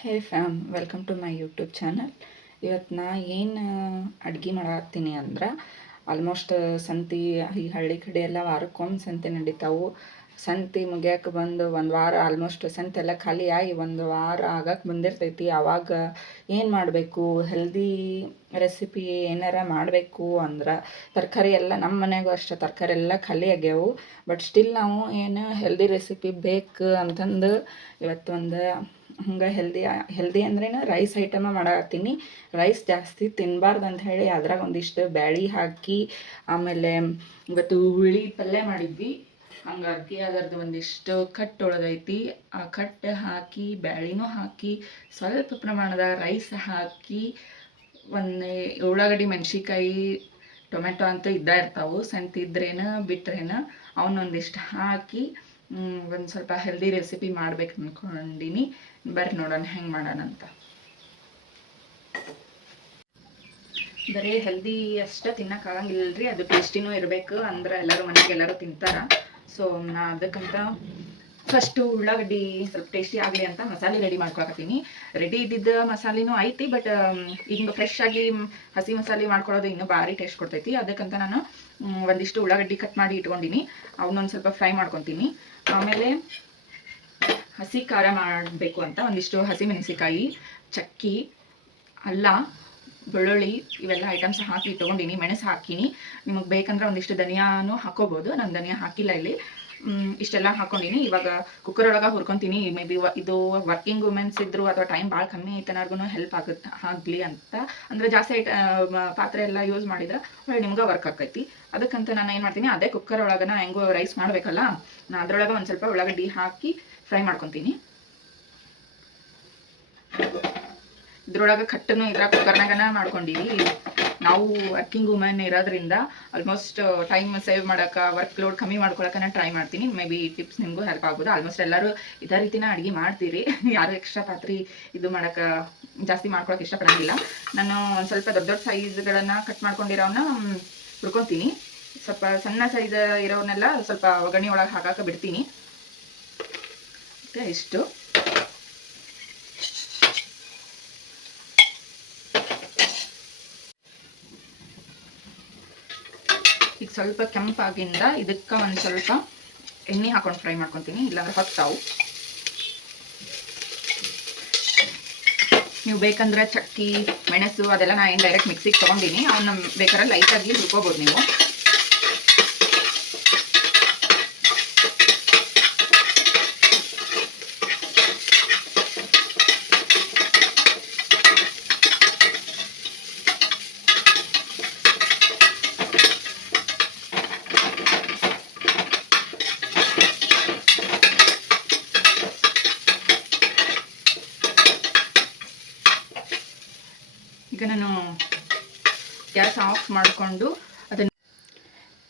Hey fam, welcome to my YouTube channel. ಇವತ್ತು ನಾ ಏನು ಅಡ್ಗೆ ಮಾಡತ್ತೀನಿ ಅಂದ್ರೆ ಆಲ್ಮೋಸ್ಟ್ ಸಂತೆ ಈ ಹಳ್ಳಿ ಕಡೆ ಎಲ್ಲ ವಾರಕ್ಕೊಮ್ಮೆ ಸಂತೆ ನಡೀತಾವು. ಸಂತೆ ಮುಗಿಯೋಕೆ ಬಂದು ಒಂದು ವಾರ ಆಲ್ಮೋಸ್ಟ್ ಸಂತೆ ಎಲ್ಲ ಖಾಲಿ ಆಗಿ ಒಂದು ವಾರ ಆಗಕ್ಕೆ ಬಂದಿರ್ತೈತಿ. ಆವಾಗ ಏನು ಮಾಡಬೇಕು, ಹೆಲ್ದಿ ರೆಸಿಪಿ ಏನಾರ ಮಾಡಬೇಕು ಅಂದ್ರೆ ತರಕಾರಿ ಎಲ್ಲ ನಮ್ಮ ಮನೆಯಾಗೂ ಅಷ್ಟೇ ತರಕಾರಿ ಎಲ್ಲ ಖಾಲಿ ಆಗ್ಯಾವು. ಬಟ್ ಸ್ಟಿಲ್ ನಾವು ಏನು ಹೆಲ್ದಿ ರೆಸಿಪಿ ಬೇಕು ಅಂತಂದು ಇವತ್ತೊಂದು ಹಂಗೆ ಹೆಲ್ದಿ ಅಂದ್ರೇನು ರೈಸ್ ಐಟಮ ಮಾಡತ್ತೀನಿ. ರೈಸ್ ಜಾಸ್ತಿ ತಿನ್ನಬಾರ್ದು ಅಂತ ಹೇಳಿ ಅದ್ರಾಗ ಒಂದಿಷ್ಟು ಬ್ಯಾಳಿ ಹಾಕಿ, ಆಮೇಲೆ ಇವತ್ತು ಹುಳಿ ಪಲ್ಯ ಮಾಡಿದ್ವಿ. ಹಂಗಾಗಿ ಅದರದ್ದು ಒಂದಿಷ್ಟು ಕಟ್ ಉಳ್ದೈತಿ. ಆ ಕಟ್ ಹಾಕಿ ಬ್ಯಾಳಿನೂ ಹಾಕಿ ಸ್ವಲ್ಪ ಪ್ರಮಾಣದ ರೈಸ್ ಹಾಕಿ ಒಂದು ಉಳ್ಳಾಗಡ್ಡಿ ಮೆಣಸಿಕಾಯಿ ಟೊಮೆಟೊ ಅಂತೂ ಇರ್ತಾವೆ, ಸಂತಿದ್ರೇನು ಬಿಟ್ರೇನು ಅವನ್ನೊಂದಿಷ್ಟು ಹಾಕಿ ಒಂದು ಸ್ವಲ್ಪ ಹೆಲ್ದಿ ರೆಸಿಪಿ ಮಾಡ್ಬೇಕು ಅಂದ್ಕೊಂಡಿನಿ. ಬರ್ರಿ ನೋಡೋಣ ಹೆಂಗೆ ಮಾಡೋಣ ಅಂತ. ಬರೀ ಹೆಲ್ದಿ ಅಷ್ಟೇ ತಿನ್ನೋಕ್ಕಾಗಂಗಿಲ್ಲರಿ, ಅದು ಟೇಸ್ಟಿನೂ ಇರಬೇಕು ಅಂದ್ರೆ ಎಲ್ಲರೂ ಮನೆಗೆ ಎಲ್ಲರೂ ತಿಂತಾರೆ. ಸೊ ನಾ ಅದಕ್ಕಂತ ಫಸ್ಟು ಉಳ್ಳಾಗಡ್ಡಿ ಸ್ವಲ್ಪ ಟೇಸ್ಟಿ ಆಗಲಿ ಅಂತ ಮಸಾಲೆ ರೆಡಿ ಮಾಡ್ಕೊಳಕತ್ತೀನಿ. ರೆಡಿ ಇದ್ದಿದ್ದ ಮಸಾಲೆನೂ ಐತಿ, ಬಟ್ ಈಗ ಫ್ರೆಶ್ ಆಗಿ ಹಸಿ ಮಸಾಲೆ ಮಾಡ್ಕೊಳ್ಳೋದು ಇನ್ನೂ ಭಾರಿ ಟೇಸ್ಟ್ ಕೊಡ್ತೈತಿ. ಅದಕ್ಕಂತ ನಾನು ಒಂದಿಷ್ಟು ಉಳ್ಳಾಗಡ್ಡಿ ಕಟ್ ಮಾಡಿ ಇಟ್ಕೊಂಡಿನಿ, ಅವನ್ನೊಂದು ಸ್ವಲ್ಪ ಫ್ರೈ ಮಾಡ್ಕೊತೀನಿ. ಆಮೇಲೆ ಹಸಿ ಖಾರ ಮಾಡಬೇಕು ಅಂತ ಒಂದಿಷ್ಟು ಹಸಿ ಮೆಣಸಿಕಾಯಿ, ಚಕ್ಕಿ, ಅಲ್ಲ, ಬೆಳ್ಳುಳ್ಳಿ ಇವೆಲ್ಲ ಐಟಮ್ಸ್ ಹಾಕಿ ಇಟ್ಕೊಂಡಿನಿ. ಮೆಣಸು ಹಾಕಿನಿ. ನಿಮಗೆ ಬೇಕಂದ್ರೆ ಒಂದಿಷ್ಟು ಧನಿಯಾನು ಹಾಕೋಬೋದು, ನಾನು ಧನಿಯಾ ಹಾಕಿಲ್ಲ ಇಲ್ಲಿ. ಇಷ್ಟೆಲ್ಲ ಹಾಕೊಂಡಿನಿ. ಇವಾಗ ಕುಕ್ಕರ್ ಒಳಗೆ ಹುರ್ಕೊತೀನಿ. ಮೇ ಬಿ ಇದು ವರ್ಕಿಂಗ್ ವುಮೆನ್ಸ್ ಇದ್ರು ಅಥವಾ ಟೈಮ್ ಭಾಳ ಕಮ್ಮಿ ಐತನರ್ಗು ಹೆಲ್ಪ್ ಆಗಲಿ ಅಂತ, ಅಂದರೆ ಜಾಸ್ತಿ ಪಾತ್ರೆ ಎಲ್ಲ ಯೂಸ್ ಮಾಡಿದ್ರೆ ಒಳ್ಳೆ ನಿಮ್ಗೆ ವರ್ಕ್ ಆಕೈತಿ. ಅದಕ್ಕಂತ ನಾನು ಏನು ಮಾಡ್ತೀನಿ, ಅದೇ ಕುಕ್ಕರ್ ಒಳಗನ ಹೆಂಗೋ ರೈಸ್ ಮಾಡಬೇಕಲ್ಲ, ನಾನು ಅದ್ರೊಳಗೆ ಒಂದು ಸ್ವಲ್ಪ ಉಳ್ಳಾಗಡ್ಡಿ ಹಾಕಿ ಫ್ರೈ ಮಾಡ್ಕೊತೀನಿ. ಇದ್ರೊಳಗೆ ಕಟ್ಟನ್ನು ಇದ್ರಾಗ ಕುಕ್ಕರ್ನಾಗನ ಮಾಡ್ಕೊಂಡಿವಿ. ನಾವು ವರ್ಕಿಂಗ್ ವುಮೆನ್ ಇರೋದ್ರಿಂದ ಆಲ್ಮೋಸ್ಟ್ ಟೈಮ್ ಸೇವ್ ಮಾಡೋಕೆ, ವರ್ಕ್ ಲೋಡ್ ಕಮ್ಮಿ ಮಾಡ್ಕೊಳಕ್ಕೆ ನಾನು ಟ್ರೈ ಮಾಡ್ತೀನಿ. ಮೇ ಬಿ ಟಿಪ್ಸ್ ನಿಮಗೂ ಹೆಲ್ಪ್ ಆಗ್ಬೋದು. ಆಲ್ಮೋಸ್ಟ್ ಎಲ್ಲರೂ ಇದೇ ರೀತಿನ ಅಡುಗೆ ಮಾಡ್ತೀರಿ. ಯಾರು ಎಕ್ಸ್ಟ್ರಾ ಪಾತ್ರೆ ಇದು ಮಾಡೋಕೆ ಜಾಸ್ತಿ ಮಾಡ್ಕೊಳಕ್ಕೆ ಇಷ್ಟಪಡೋಂಗಿಲ್ಲ. ನಾನು ಒಂದು ಸ್ವಲ್ಪ ದೊಡ್ಡ ದೊಡ್ಡ ಸೈಜ್ಗಳನ್ನು ಕಟ್ ಮಾಡ್ಕೊಂಡಿರೋವನ್ನ ಹುರ್ಕೊತೀನಿ. ಸ್ವಲ್ಪ ಸಣ್ಣ ಸೈಜ್ ಇರೋವನ್ನೆಲ್ಲ ಸ್ವಲ್ಪ ಒಗ್ಗರಣೆ ಒಳಗೆ ಹಾಕಕ್ಕೆ ಬಿಡ್ತೀನಿ. ಇಷ್ಟು ಈಗ ಸ್ವಲ್ಪ ಕೆಂಪಾಗಿಂದ ಇದಕ್ಕೆ ಒಂದು ಸ್ವಲ್ಪ ಎಣ್ಣೆ ಹಾಕೊಂಡು ಫ್ರೈ ಮಾಡ್ಕೊತೀನಿ, ಇಲ್ಲಾಂದ್ರೆ ಹೊತ್ತಾವು. ನೀವು ಬೇಕಂದ್ರೆ ಚಕ್ಕಿ, ಮೆಣಸು ಅದೆಲ್ಲ ನಾನು ಏನು ಡೈರೆಕ್ಟ್ ಮಿಕ್ಸಿಗೆ ತೊಗೊಂಡಿನಿ, ಅವನ್ನ ಬೇಕಾದ್ರೆ ಲೈಟಾಗಿ ಹುರ್ಕೋಬೋದು ನೀವು. ಈಗ ನಾನು ಗ್ಯಾಸ್ ಆಫ್ ಮಾಡಿಕೊಂಡು ಅದನ್ನು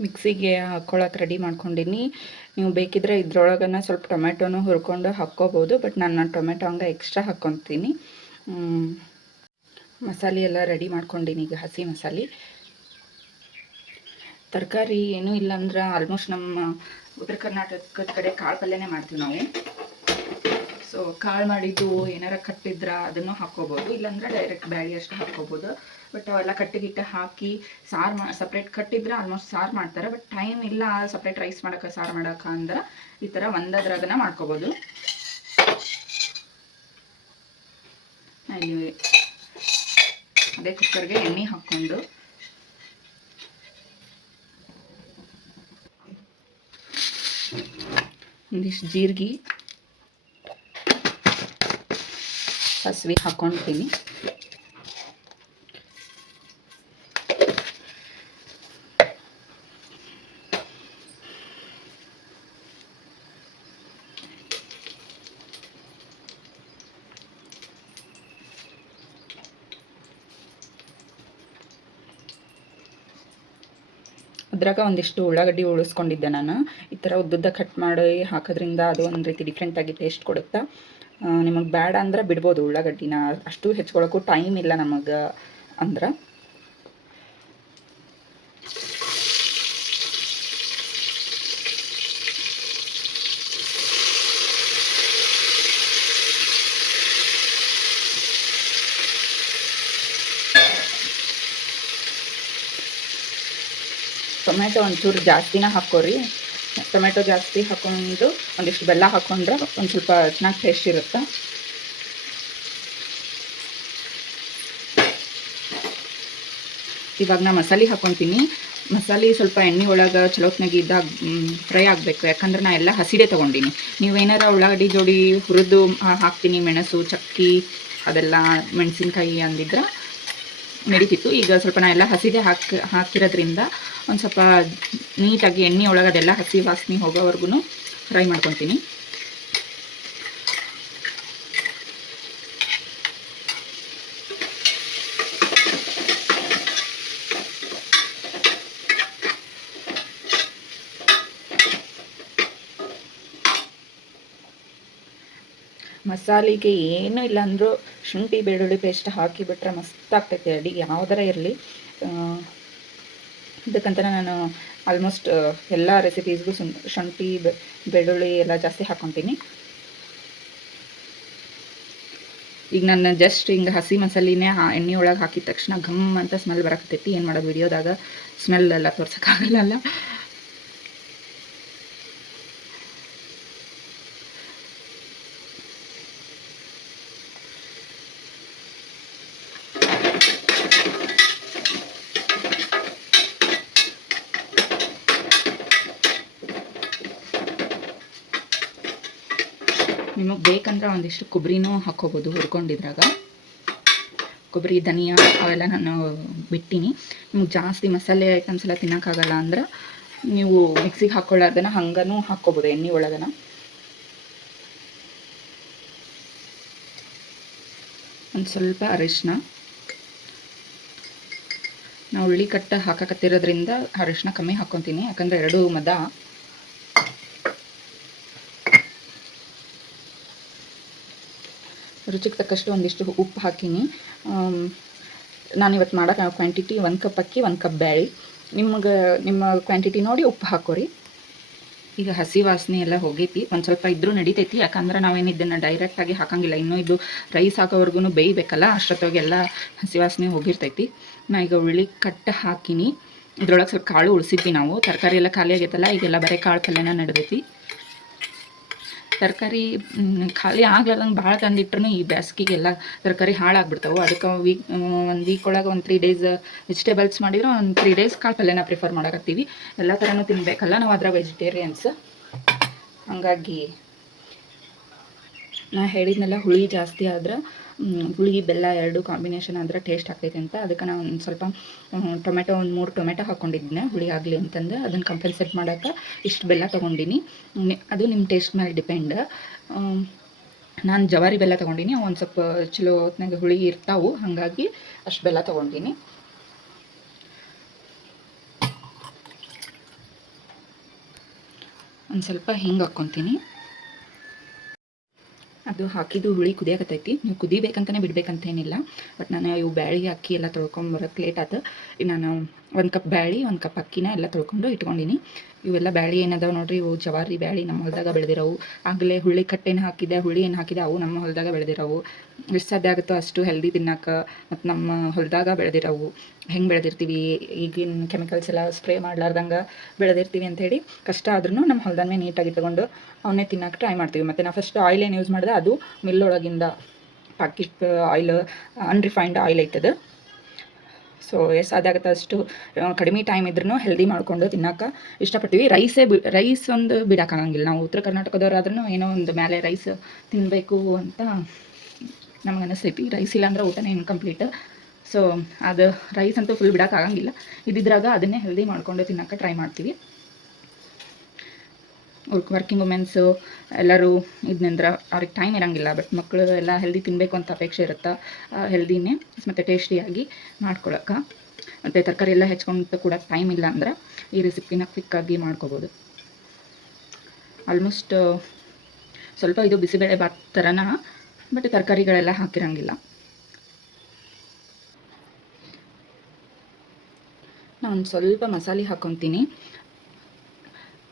ಮಿಕ್ಸಿಗೆ ಹಾಕ್ಕೊಳಕ್ಕೆ ರೆಡಿ ಮಾಡ್ಕೊಂಡಿನಿ. ನೀವು ಬೇಕಿದ್ರೆ ಇದ್ರೊಳಗನ ಸ್ವಲ್ಪ ಟೊಮೆಟೊನೂ ಹುರ್ಕೊಂಡು ಹಾಕ್ಕೋಬೋದು, ಬಟ್ ನಾನು ಟೊಮೆಟೊ ಹಂಗೆ ಎಕ್ಸ್ಟ್ರಾ ಹಾಕ್ಕೊತೀನಿ. ಮಸಾಲೆ ಎಲ್ಲ ರೆಡಿ ಮಾಡ್ಕೊಂಡಿನಿ. ಈಗ ಹಸಿ ಮಸಾಲೆ, ತರಕಾರಿ ಏನೂ ಇಲ್ಲಾಂದ್ರೆ ಆಲ್ಮೋಸ್ಟ್ ನಮ್ಮ ಉತ್ತರ ಕರ್ನಾಟಕದ ಕಡೆ ಕಾಳು ಪಲ್ಯನೇ ಮಾಡ್ತೀವಿ ನಾವು. ಸೊ ಕಾಳು ಮಾಡಿದ್ದು ಏನಾರ ಕಟ್ಟಿದ್ರೆ ಅದನ್ನು ಹಾಕ್ಕೋಬೋದು, ಇಲ್ಲಾಂದ್ರೆ ಡೈರೆಕ್ಟ್ ಬ್ಯಾಳಿ ಅಷ್ಟು ಹಾಕ್ಕೋಬೋದು. ಬಟ್ ಅವೆಲ್ಲ ಕಟ್ಟಿಗಿಟ್ಟು ಹಾಕಿ ಸಾರು ಸಪ್ರೇಟ್ ಕಟ್ಟಿದ್ರೆ ಆಲ್ಮೋಸ್ಟ್ ಸಾರು ಮಾಡ್ತಾರೆ. ಬಟ್ ಟೈಮ್ ಇಲ್ಲ ಸಪ್ರೇಟ್ ರೈಸ್ ಮಾಡೋಕೆ, ಸಾರು ಮಾಡೋಕೆ ಅಂದ್ರೆ ಈ ಥರ ಒಂದದ್ರಾಗನ ಮಾಡ್ಕೋಬೋದು. ಇಲ್ಲಿ ಅದೇ ಕುಕ್ಕರ್ಗೆ ಎಣ್ಣೆ ಹಾಕ್ಕೊಂಡು ಒಂದಿಷ್ಟು ಜೀರಿಗೆ, ಸಾಸಿವೆ ಹಾಕ್ಕೊಳ್ತೀನಿ. ಅದ್ರಾಗ ಒಂದಿಷ್ಟು ಉಳ್ಳಾಗಡ್ಡಿ ಉಳಿಸ್ಕೊಂಡಿದ್ದೆ ನಾನು. ಈ ಥರ ಉದ್ದುದ್ದ ಕಟ್ ಮಾಡಿ ಹಾಕೋದ್ರಿಂದ ಅದು ಒಂದು ರೀತಿ ಡಿಫ್ರೆಂಟಾಗಿ ಟೇಸ್ಟ್ ಕೊಡುತ್ತೆ. ನಿಮಗೆ ಬೇಡ ಅಂದ್ರೆ ಬಿಡ್ಬೋದು ಉಳ್ಳಾಗಡ್ಡಿನ, ಅಷ್ಟು ಹೆಚ್ಕೊಳ್ಳೋಕ್ಕೂ ಟೈಮ್ ಇಲ್ಲ ನಮಗೆ ಅಂದ್ರೆ. ಟೊಮೆಟೊ ಒಂಚೂರು ಜಾಸ್ತಿನ ಹಾಕ್ಕೋರಿ. ಟೊಮೆಟೊ ಜಾಸ್ತಿ ಹಾಕ್ಕೊಂಡು ಒಂದಿಷ್ಟು ಬೆಲ್ಲ ಹಾಕ್ಕೊಂಡ್ರೆ ಒಂದು ಸ್ವಲ್ಪ ಚೆನ್ನಾಗಿ ಟೇಸ್ಟ್ ಇರುತ್ತೆ. ಇವಾಗ ನಾ ಮಸಾಲೆ ಹಾಕ್ಕೊತೀನಿ. ಮಸಾಲೆ ಸ್ವಲ್ಪ ಎಣ್ಣೆ ಒಳಗೆ ಚಲೋತ್ನಾಗಿ ಇದ್ದಾಗ ಫ್ರೈ ಆಗಬೇಕು, ಯಾಕಂದ್ರೆ ನಾ ಎಲ್ಲ ಹಸಿದೆ ತೊಗೊಂಡಿನಿ. ನೀವೇನಾರ ಉಳ್ಳಾಗಡ್ಡಿ ಜೋಡಿ ಹುರಿದು ಹಾಕ್ತೀನಿ, ಮೆಣಸು ಚಕ್ಕಿ ಅದೆಲ್ಲ ಮೆಣಸಿನ್ಕಾಯಿ ಅಂದಿದ್ರೆ ನಡೀತಿತ್ತು. ಈಗ ಸ್ವಲ್ಪ ನಾ ಎಲ್ಲ ಹಸಿದೆ ಹಾಕಿರೋದ್ರಿಂದ ಒಂದು ಸ್ವಲ್ಪ ನೀಟಾಗಿ ಎಣ್ಣೆ ಒಳಗೆ ಅದೆಲ್ಲ ಹಸಿ ವಾಸನೆ ಹೋಗೋವರೆಗೂ ಫ್ರೈ ಮಾಡ್ಕೊತೀನಿ. ಮಸಾಲೆಗೆ ಏನೂ ಇಲ್ಲ ಅಂದರೂ ಶುಂಠಿ ಬೆಳ್ಳುಳ್ಳಿ ಪೇಸ್ಟ್ ಹಾಕಿಬಿಟ್ರೆ ಮಸ್ತ್ ಆಗ್ತೈತೆ ಅಡುಗೆ ಯಾವುದರ ಇರಲಿ. ಇದಕ್ಕಂತ ನಾನು ಆಲ್ಮೋಸ್ಟ್ ಎಲ್ಲ ರೆಸಿಪೀಸ್ಗೂ ಶುಂಠಿ ಬೆಳ್ಳುಳ್ಳಿ ಎಲ್ಲ ಜಾಸ್ತಿ ಹಾಕ್ಕೊತೀನಿ. ಈಗ ನಾನು ಜಸ್ಟ್ ಹಿಂಗೆ ಹಸಿ ಮಸಾಲಿನೇ ಎಣ್ಣೆ ಒಳಗೆ ಹಾಕಿದ ತಕ್ಷಣ ಘಮ್ ಅಂತ ಸ್ಮೆಲ್ ಬರಕತ್ತೈತಿ. ಏನು ಮಾಡೋದು, ವಿಡಿಯೋದಾಗ ಸ್ಮೆಲ್ ಎಲ್ಲ ತೋರ್ಸೋಕ್ಕಾಗಲ್ಲ. ನಿಮಗೆ ಬೇಕಂದ್ರೆ ಒಂದಿಷ್ಟು ಕೊಬ್ಬರಿನೂ ಹಾಕ್ಕೋಬೋದು ಹುರ್ಕೊಂಡಿದ್ರಾಗ. ಕೊಬ್ಬರಿ ಧನಿಯಾ ಅವೆಲ್ಲ ನಾನು ಬಿಟ್ಟಿನಿ. ನಿಮ್ಗೆ ಜಾಸ್ತಿ ಮಸಾಲೆ ಐಟಮ್ಸ್ ಎಲ್ಲ ತಿನ್ನೋಕ್ಕಾಗಲ್ಲ ಅಂದ್ರೆ ನೀವು ಮಿಕ್ಸಿಗೆ ಹಾಕ್ಕೊಳ್ಳೋದನ್ನು ಹಂಗನೂ ಹಾಕ್ಕೋಬೋದು ಎಣ್ಣೆ ಒಳಗನ. ಒಂದು ಸ್ವಲ್ಪ ಅರಿಶಿನ, ನಾವು ಉಳ್ಳಿ ಕಟ್ಟ ಹಾಕಕತ್ತಿರೋದ್ರಿಂದ ಅರಿಶಿನ ಕಮ್ಮಿ ಹಾಕ್ಕೊತೀನಿ, ಯಾಕಂದರೆ ಎರಡು ಮದ. ರುಚಿಗೆ ತಕ್ಕಷ್ಟು ಒಂದಿಷ್ಟು ಉಪ್ಪು ಹಾಕೀನಿ. ನಾನಿವತ್ತು ಮಾಡೋ ಕ್ವಾಂಟಿಟಿ 1 ಕಪ್ ಅಕ್ಕಿ 1 ಕಪ್ ಬ್ಯಾಳಿ. ನಿಮ್ಮ ಕ್ವಾಂಟಿಟಿ ನೋಡಿ ಉಪ್ಪು ಹಾಕೋರಿ. ಈಗ ಹಸಿ ವಾಸನೆ ಎಲ್ಲ ಹೋಗೈತಿ, ಒಂದು ಸ್ವಲ್ಪ ಇದ್ರೂ ನಡಿತೈತಿ, ಯಾಕಂದ್ರೆ ನಾವೇನು ಇದನ್ನು ಡೈರೆಕ್ಟಾಗಿ ಹಾಕೋಂಗಿಲ್ಲ. ಇನ್ನೂ ಇದು ರೈಸ್ ಹಾಕೋವರೆಗೂ ಬೇಯಬೇಕಲ್ಲ, ಅಷ್ಟೊತ್ತಿಗೆಲ್ಲ ಹಸಿ ವಾಸನೆ ಹೋಗಿರ್ತೈತಿ. ನಾ ಈಗ ಉಳ್ಳಿ ಕಟ್ಟ ಹಾಕಿನಿ. ಇದ್ರೊಳಗೆ ಸ್ವಲ್ಪ ಕಾಳು ಉಳಿಸಿದ್ವಿ ನಾವು, ತರಕಾರಿ ಎಲ್ಲ ಖಾಲಿ ಆಗೈತಲ್ಲ, ಈಗೆಲ್ಲ ಬರೀ ಕಾಳು ಪಲ್ಯನ ನಡೆದೈತಿ. ತರಕಾರಿ ಖಾಲಿ ಆಗ್ಲಾರ್ದಂಗೆ ಭಾಳ ತಂದಿಟ್ರೂ ಈ ಬೇಸಿಗೆಗೆಲ್ಲ ತರಕಾರಿ ಹಾಳಾಗ್ಬಿಡ್ತಾವೆ. ಅದಕ್ಕೆ ಒಂದು ವೀಕ್ ಒಳಗೆ ಒಂದು 3 ಡೇಸ್ ವೆಜಿಟೇಬಲ್ಸ್ ಮಾಡಿದ್ರೆ ಒಂದು 3 ಡೇಸ್ ಕಾಳು ಪಲ್ಯನ ಪ್ರಿಫರ್ ಮಾಡಕತ್ತೀವಿ. ಎಲ್ಲ ಥರನೂ ತಿನ್ನಬೇಕಲ್ಲ, ನಾವು ಅದರ ವೆಜಿಟೇರಿಯನ್ಸ್. ಹಾಗಾಗಿ ನಾ ಹೇಳಿದ್ನೆಲ್ಲ ಹುಳಿ ಜಾಸ್ತಿ ಆದ್ರೆ ಹುಳಿ ಬೆಲ್ಲ ಎರಡು ಕಾಂಬಿನೇಷನ್ ಆದರೆ ಟೇಸ್ಟ್ ಆಗ್ತೈತೆ ಅಂತ. ಅದಕ್ಕೆ ನಾನು ಒಂದು ಸ್ವಲ್ಪ ಟೊಮೆಟೊ ಒಂದು 3 ಟೊಮೆಟೊ ಹಾಕ್ಕೊಂಡಿದ್ದೆ ಹುಳಿ ಆಗಲಿ ಅಂತಂದು. ಅದನ್ನು ಕಂಪಲ್ಸೇಟ್ ಮಾಡೋಕ್ಕೆ ಇಷ್ಟು ಬೆಲ್ಲ ತೊಗೊಂಡಿನಿ. ಅದು ನಿಮ್ಮ ಟೇಸ್ಟ್ ಮೇಲೆ ಡಿಪೆಂಡ್. ನಾನು ಜವಾರಿ ಬೆಲ್ಲ ತೊಗೊಂಡಿನಿ, ಒಂದು ಸ್ವಲ್ಪ ಚಲೋ ಹೊತ್ನಾಗ ಹುಳಿ ಇರ್ತಾವೆ, ಹಾಗಾಗಿ ಅಷ್ಟು ಬೆಲ್ಲ ತೊಗೊಂಡಿನಿ. ಒಂದು ಸ್ವಲ್ಪ ಹಿಂಗೆ ಹಾಕ್ಕೊತೀನಿ. ಅದು ಹಾಕಿದ್ದು ಹುಳಿ ಕುದಿಯಾಕತ್ತೈತಿ. ನೀವು ಕುದಿಬೇಕಂತಲೇ ಬಿಡಬೇಕಂತೇನಿಲ್ಲ. ಬಟ್ ನಾನು ಇವು ಬ್ಯಾಳಿ ಅಕ್ಕಿ ಎಲ್ಲ ತೊಳ್ಕೊಂಬರೋಕ್ಕೆ ಲೇಟ್ ಆಯ್ತು. ಈಗ ನಾನು 1 ಕಪ್ ಬ್ಯಾಳಿ 1 ಕಪ್ ಅಕ್ಕಿನ ಎಲ್ಲ ತೊಳ್ಕೊಂಡು ಇಟ್ಕೊಂಡಿನಿ. ಇವೆಲ್ಲ ಬ್ಯಾಳಿ ಏನದಾವೆ ನೋಡಿರಿ, ಇವು ಜವಾರಿ ಬ್ಯಾಳಿ ನಮ್ಮ ಹೊಲದಾಗ ಬೆಳೆದಿರೋವು. ಆಗಲೇ ಹುಳಿ ಕಟ್ಟೇನು ಹಾಕಿದೆ, ಹುಳಿ ಏನು ಹಾಕಿದೆ, ಅವು ನಮ್ಮ ಹೊಲದಾಗ ಬೆಳೆದಿರೋವು. ಎಷ್ಟು ಸಾಧ್ಯ ಆಗುತ್ತೋ ಅಷ್ಟು ಹೆಲ್ದಿ ತಿನ್ನೋಕೆ, ಮತ್ತು ನಮ್ಮ ಹೊಲದಾಗ ಬೆಳೆದಿರೋವು. ಹೆಂಗೆ ಬೆಳೆದಿರ್ತೀವಿ, ಈಗಿನ ಕೆಮಿಕಲ್ಸ್ ಎಲ್ಲ ಸ್ಪ್ರೇ ಮಾಡ್ಲಾರ್ದಂಗೆ ಬೆಳೆದಿರ್ತೀವಿ ಅಂಥೇಳಿ ಕಷ್ಟ ಆದ್ರೂ ನಮ್ಮ ಹೊಲದನ್ನೇ ನೀಟಾಗಿ ತೊಗೊಂಡು ಅವನ್ನೇ ತಿನ್ನೋಕೆ ಟ್ರೈ ಮಾಡ್ತೀವಿ. ಮತ್ತು ನಾವು ಫಸ್ಟ್ ಆಯಿಲ್ ಏನು ಯೂಸ್ ಮಾಡಿದೆ, ಅದು ಮಿಲ್ಲೊಳಗಿಂದ ಪ್ಯಾಕೆಟ್ ಆಯಿಲ್, ಅನ್ರಿಫೈನ್ಡ್ ಆಯಿಲ್ ಐತದು. ಸೊ ಎಷ್ಟು ಸಾಧ್ಯ ಆಗುತ್ತೆ ಅಷ್ಟು ಕಡಿಮೆ ಟೈಮ್ ಇದ್ರೂ ಹೆಲ್ದಿ ಮಾಡಿಕೊಂಡು ತಿನ್ನೋಕೆ ಇಷ್ಟಪಡ್ತೀವಿ. ರೈಸ್ ಒಂದು ಬಿಡೋಕ್ಕಾಗಂಗಿಲ್ಲ. ನಾವು ಉತ್ತರ ಕರ್ನಾಟಕದವರಾದ್ರೂ ಏನೋ ಒಂದು ಮೇಲೆ ರೈಸ್ ತಿನ್ನಬೇಕು ಅಂತ ನಮ್ಗೆ ಅನಿಸ್ತೈತಿ. ರೈಸ್ ಇಲ್ಲಾಂದ್ರೆ ಊಟನೇ ಇನ್ಕಂಪ್ಲೀಟ್. ಸೊ ಅದು ರೈಸ್ ಅಂತೂ ಫುಲ್ ಬಿಡೋಕ್ಕಾಗಂಗಿಲ್ಲ. ಇದ್ದಿದ್ರಾಗ ಅದನ್ನೇ ಹೆಲ್ದಿ ಮಾಡಿಕೊಂಡು ತಿನ್ನೋಕೆ ಟ್ರೈ ಮಾಡ್ತೀವಿ. ವರ್ಕಿಂಗ್ ವುಮೆನ್ಸು ಎಲ್ಲರೂ ಇದನ್ನೆಂದ್ರೆ ಅವ್ರಿಗೆ ಟೈಮ್ ಇರೋಂಗಿಲ್ಲ. ಬಟ್ ಮಕ್ಕಳು ಎಲ್ಲ ಹೆಲ್ದಿ ತಿನ್ನಬೇಕು ಅಂತ ಅಪೇಕ್ಷೆ ಇರುತ್ತೆ. ಹೆಲ್ದಿನೇ ಮತ್ತು ಟೇಸ್ಟಿಯಾಗಿ ಮಾಡ್ಕೊಳಕ್ಕೆ. ಮತ್ತು ತರಕಾರಿ ಎಲ್ಲ ಹೆಚ್ಕೊಂಡು ಕೂಡ ಟೈಮ್ ಇಲ್ಲ ಅಂದ್ರೆ ಈ ರೆಸಿಪಿನ ಕ್ವಿಕ್ಕಾಗಿ ಮಾಡ್ಕೋಬೋದು. ಆಲ್ಮೋಸ್ಟ್ ಸ್ವಲ್ಪ ಇದು ಬಿಸಿಬೇಳೆ ಬಾತ್ ಥರನ, ಬಟ್ ತರಕಾರಿಗಳೆಲ್ಲ ಹಾಕಿರೋಂಗಿಲ್ಲ. ನಾನು ಸ್ವಲ್ಪ ಮಸಾಲೆ ಹಾಕ್ಕೊತೀನಿ.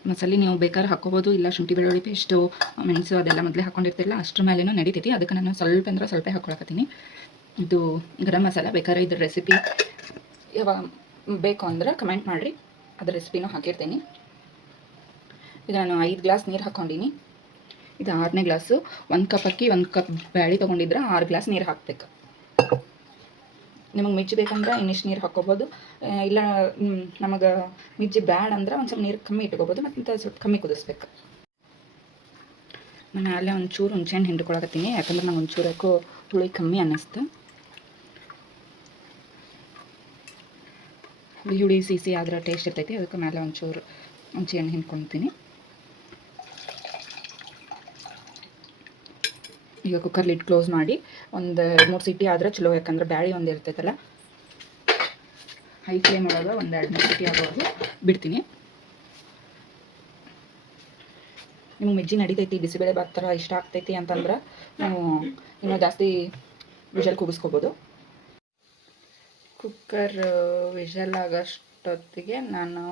ಮಸಾಲೆ ನೀವು ಬೇಕಾದ್ರೆ ಹಾಕ್ಕೋಬೋದು, ಇಲ್ಲ ಶುಂಠಿ ಬೆಳ್ಳುಳ್ಳಿ ಪೇಸ್ಟು ಮೆಣಸು ಅದೆಲ್ಲ ಮೊದಲೇ ಹಾಕ್ಕೊಂಡಿರ್ತಿಲ್ಲ, ಅಷ್ಟರ ಮೇಲೇನೂ ನಡೀತೈತಿ. ಅದಕ್ಕೆ ನಾನು ಸ್ವಲ್ಪ ಅಂದ್ರೆ ಸ್ವಲ್ಪ ಹಾಕ್ಕೊಳಕತ್ತೀನಿ. ಇದು ಗರಂ ಮಸಾಲ. ಬೇಕಾದ್ರೆ ಇದ್ರ ರೆಸಿಪಿ ಯಾವಾಗ ಬೇಕು ಅಂದ್ರೆ ಕಮೆಂಟ್ ಮಾಡಿರಿ. ಅದ್ರ ರೆಸಿಪಿನೂ ಹಾಕಿರ್ತೀನಿ. ಈಗ ನಾನು 5 ಗ್ಲಾಸ್ ನೀರು ಹಾಕ್ಕೊಂಡಿನಿ. ಇದು 6ನೇ ಗ್ಲಾಸು. 1 ಕಪ್ ಅಕ್ಕಿ 1 ಕಪ್ ಬ್ಯಾಳಿ ತೊಗೊಂಡಿದ್ರೆ 6 ಗ್ಲಾಸ್ ನೀರು ಹಾಕ್ಬೇಕು. ನಿಮಗೆ ಮಿಜ್ಜಿ ಬೇಕಂದ್ರೆ ಇನ್ನಿಷ್ಟು ನೀರು ಹಾಕ್ಕೋಬೋದು. ಇಲ್ಲ ನಮಗೆ ಮಿಜ್ಜಿ ಬ್ಯಾಡ ಅಂದ್ರೆ ಒಂದು ಸ್ವಲ್ಪ ನೀರು ಕಮ್ಮಿ ಇಟ್ಕೋಬೋದು. ಮತ್ತು ಸ್ವಲ್ಪ ಕಮ್ಮಿ ಕುದಿಸ್ಬೇಕು. ನಾನು ಅಲ್ಲೇ ಒಂಚೂರು ಹುಣ್ಸೆಹಣ್ಣು ಹಿಂಡ್ಕೊಳಕತ್ತೀನಿ, ಯಾಕಂದ್ರೆ ನಂಗೆ ಒಂಚೂರು ಯಾಕೋ ಹುಳಿ ಕಮ್ಮಿ ಅನ್ನಿಸ್ತು. ಹುಳಿ ಸಿಸಿ ಆದ್ರೆ ಟೇಸ್ಟ್ ಇರ್ತೈತಿ, ಅದಕ್ಕೆ ಮೇಲೆ ಒಂಚೂರು ಹುಣ್ಸೆಹಣ್ಣು ಹಿಂಡ್ಕೊತೀನಿ. ಈಗ ಕುಕ್ಕರ್ ಲಿಡ್ ಕ್ಲೋಸ್ ಮಾಡಿ ಒಂದು 2-3 ಸೀಟಿ ಆದ್ರೆ ಚಲೋ, ಯಾಕಂದ್ರೆ ಬ್ಯಾಳಿ ಒಂದು ಇರ್ತೈತಲ್ಲ. ಹೈ ಫ್ಲೇಮ್ ಒಳಗೆ ಒಂದು 2-3 ಸೀಟಿ ಆಗೋದು ಬಿಡ್ತೀನಿ. ನಿಮಗೆ ಮಿಜ್ಜಿ ನಡಿತೈತಿ, ಬಿಸಿಬೇಳೆ ಭಾತ್ ಥರ ಇಷ್ಟ ಆಗ್ತೈತಿ ಅಂತಂದ್ರೆ ನೀವು ಇನ್ನೂ ಜಾಸ್ತಿ ವಿಷಲ್ ಕೂಗಿಸ್ಕೋಬೋದು. ಕುಕ್ಕರ್ ವಿಷಲ್ ಆಗೋಷ್ಟೊತ್ತಿಗೆ ನಾನು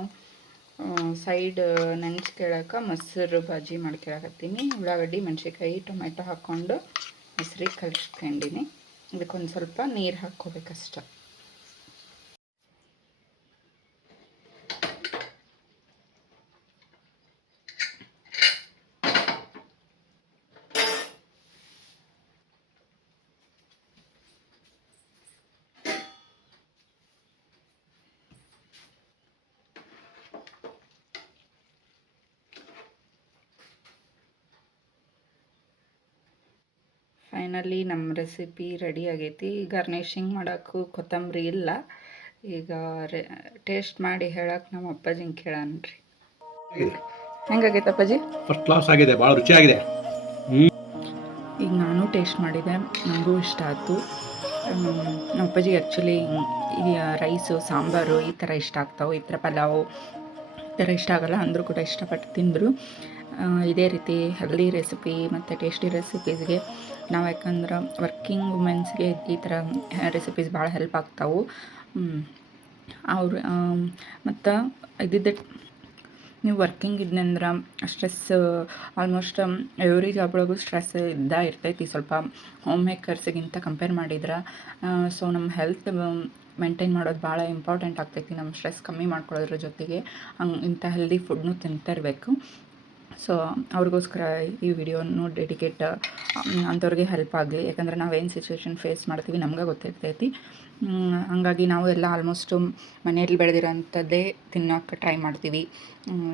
ಸೈಡ್ ನೆನೆಸ್ಕೊಳ್ಳೋಕೆ ಮೊಸರು ಬಜ್ಜಿ ಮಾಡ್ಕೊಳಕತ್ತೀನಿ. ಉಳ್ಳಾಗಡ್ಡಿ, ಮೆಣಸಿನ್ಕಾಯಿ, ಟೊಮೆಟೊ ಹಾಕ್ಕೊಂಡು ಮೊಸರಿಗೆ ಕಲಿಸ್ಕೊಂಡಿನಿ. ಇದಕ್ಕೊಂದು ಸ್ವಲ್ಪ ನೀರು ಹಾಕ್ಕೋಬೇಕಷ್ಟ. ಫೈನಲಿ ನಮ್ಮ ರೆಸಿಪಿ ರೆಡಿ ಆಗೈತಿ. ಗಾರ್ನಿಷಿಂಗ್ ಮಾಡೋಕ್ಕೂ ಕೊತ್ತಂಬರಿ ಇಲ್ಲ. ಈಗ ಟೇಸ್ಟ್ ಮಾಡಿ ಹೇಳಕ್ಕೆ ನಮ್ಮ ಅಪ್ಪಾಜಿಂಗೆ ಕೇಳನ್ರಿ. ಹೆಂಗಾಗೈತೆ ಅಪ್ಪಾಜಿ? ಫಸ್ಟ್ ಕ್ಲಾಸ್ ಆಗಿದೆ, ಭಾಳ ರುಚಿಯಾಗಿದೆ. ಈಗ ನಾನು ಟೇಸ್ಟ್ ಮಾಡಿದೆ, ನನಗೂ ಇಷ್ಟ ಆಯಿತು. ನಮ್ಮ ಅಪ್ಪಾಜಿಗೆ ಆ್ಯಕ್ಚುಲಿ ಈ ರೈಸು, ಸಾಂಬಾರು ಈ ಥರ ಇಷ್ಟ ಆಗ್ತಾವೆ. ಈ ಥರ ಪಲಾವು ಈ ಥರ ಇಷ್ಟ ಆಗೋಲ್ಲ, ಅಂದರೂ ಕೂಡ ಇಷ್ಟಪಟ್ಟು ತಿಂದರು. ಇದೇ ರೀತಿ ಹೆಲ್ದಿ ರೆಸಿಪಿ ಮತ್ತು ಟೇಸ್ಟಿ ರೆಸಿಪೀಸ್ಗೆ ನಾವು, ಯಾಕಂದ್ರೆ ವರ್ಕಿಂಗ್ ವುಮೆನ್ಸ್ಗೆ ಈ ಥರ ರೆಸಿಪೀಸ್ ಭಾಳ ಹೆಲ್ಪ್ ಆಗ್ತಾವೆ. ಅವ್ರು ಮತ್ತು ಇದ್ದಿದ್ದೆ ನೀವು ವರ್ಕಿಂಗ್ ಇದ್ನಂದ್ರೆ ಸ್ಟ್ರೆಸ್ ಆಲ್ಮೋಸ್ಟ್ ಎವ್ರಿ ಜಾಬ್ ಒಳಗೂ ಸ್ಟ್ರೆಸ್ ಇರ್ತೈತಿ ಸ್ವಲ್ಪ, ಹೋಮ್ ಮೇಕರ್ಸಿಗಿಂತ ಕಂಪೇರ್ ಮಾಡಿದ್ರೆ. ಸೊ ನಮ್ಮ ಹೆಲ್ತ್ ಮೇಂಟೈನ್ ಮಾಡೋದು ಭಾಳ ಇಂಪಾರ್ಟೆಂಟ್ ಆಗ್ತೈತಿ. ನಮ್ಮ ಸ್ಟ್ರೆಸ್ ಕಮ್ಮಿ ಮಾಡ್ಕೊಳ್ಳೋದ್ರ ಜೊತೆಗೆ ಇಂಥ ಹೆಲ್ದಿ ಫುಡ್ನೂ ತಿಂತಿರಬೇಕು. ಸೊ ಅವ್ರಿಗೋಸ್ಕರ ಈ ವಿಡಿಯೋನು ಡೆಡಿಕೇಟ್ ಅಂಥವ್ರಿಗೆ ಹೆಲ್ಪ್ ಆಗಲಿ. ಯಾಕಂದರೆ ನಾವೇನು ಸಿಚುವೇಶನ್ ಫೇಸ್ ಮಾಡ್ತೀವಿ ನಮ್ಗೆ ಗೊತ್ತಿರ್ತೈತಿ. ಹಾಗಾಗಿ ನಾವು ಎಲ್ಲ ಆಲ್ಮೋಸ್ಟು ಮನೆಯಲ್ಲಿ ಬೆಳೆದಿರೋಂಥದ್ದೇ ತಿನ್ನೋಕ್ಕೆ ಟ್ರೈ ಮಾಡ್ತೀವಿ.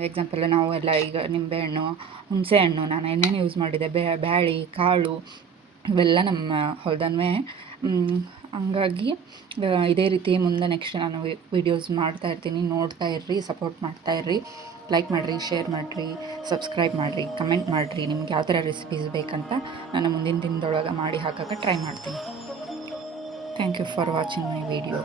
ಎಕ್ಸಾಂಪಲ್ ನಾವು ಎಲ್ಲ ಈಗ ನಿಂಬೆಹಣ್ಣು, ಹುಣಸೆಹಣ್ಣು, ನಾನು ಏನೇನು ಯೂಸ್ ಮಾಡಿದೆ, ಬ್ಯಾಳಿ, ಕಾಳು ಇವೆಲ್ಲ ನಮ್ಮ ಹೊಲದನ್ನೇ. ಹಂಗಾಗಿ ಇದೇ ರೀತಿ ಮುಂದೆ ನೆಕ್ಸ್ಟ್ ನಾನು ವೀಡಿಯೋಸ್ ಮಾಡ್ತಾಯಿರ್ತೀನಿ. ನೋಡ್ತಾ ಇರ್ರಿ, ಸಪೋರ್ಟ್ ಮಾಡ್ತಾಯಿರ್ರಿ. ಲೈಕ್ ಮಾಡಿರಿ, ಶೇರ್ ಮಾಡಿರಿ, ಸಬ್ಸ್ಕ್ರೈಬ್ ಮಾಡಿರಿ, ಕಮೆಂಟ್ ಮಾಡಿರಿ. ನಿಮ್ಗೆ ಯಾವ ಥರ ರೆಸಿಪೀಸ್ ಬೇಕಂತ ನಾನು ಮುಂದಿನ ದಿನದೊಳಗೆ ಮಾಡಿ ಹಾಕೋಕ್ಕೆ ಟ್ರೈ ಮಾಡ್ತೀನಿ. Thank you for watching my video.